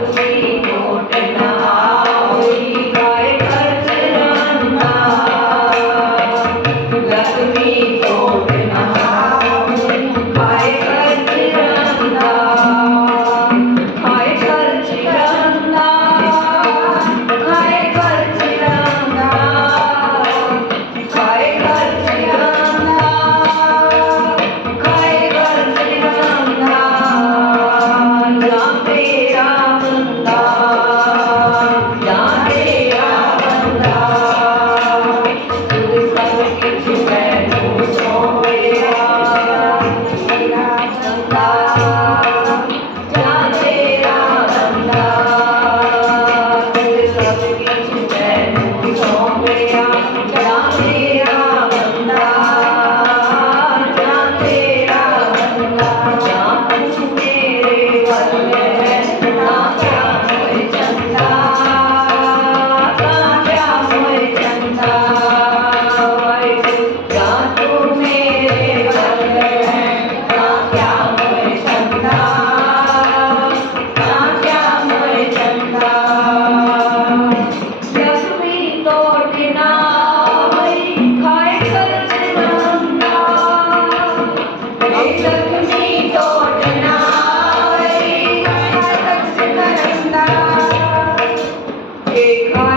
तुम्हें take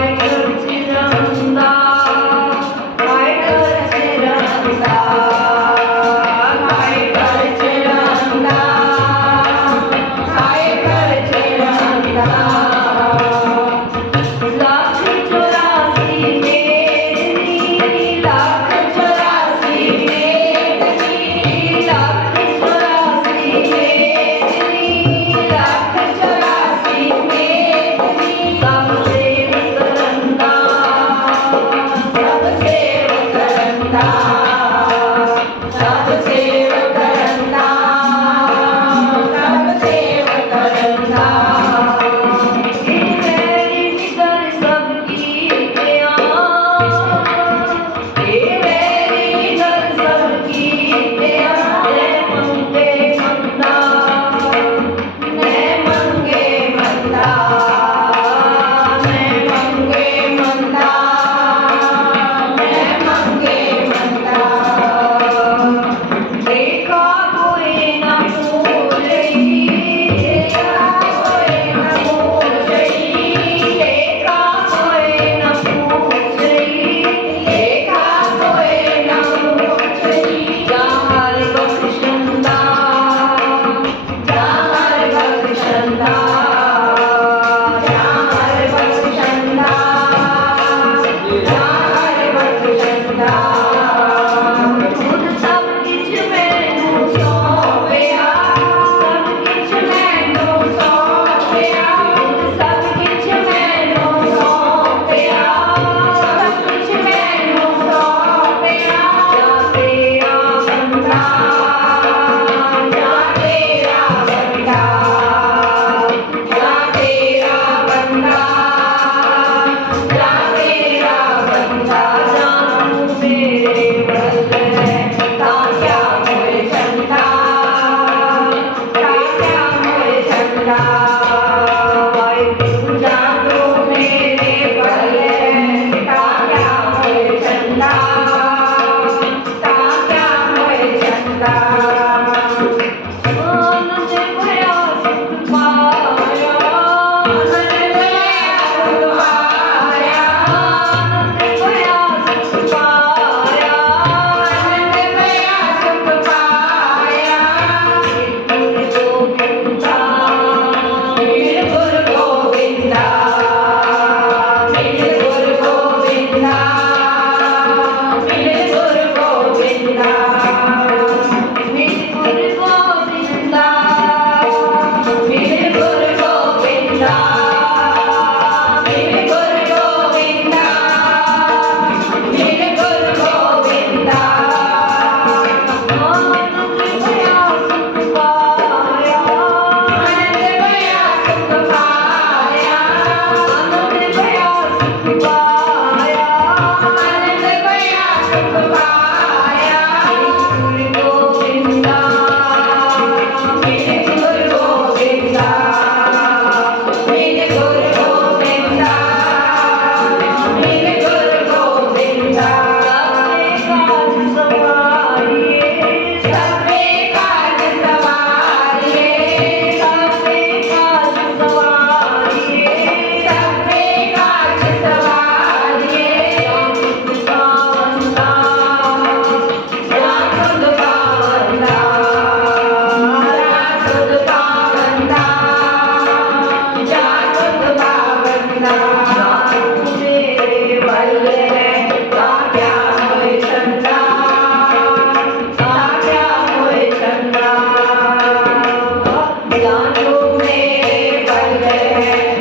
पल्ले पल्ले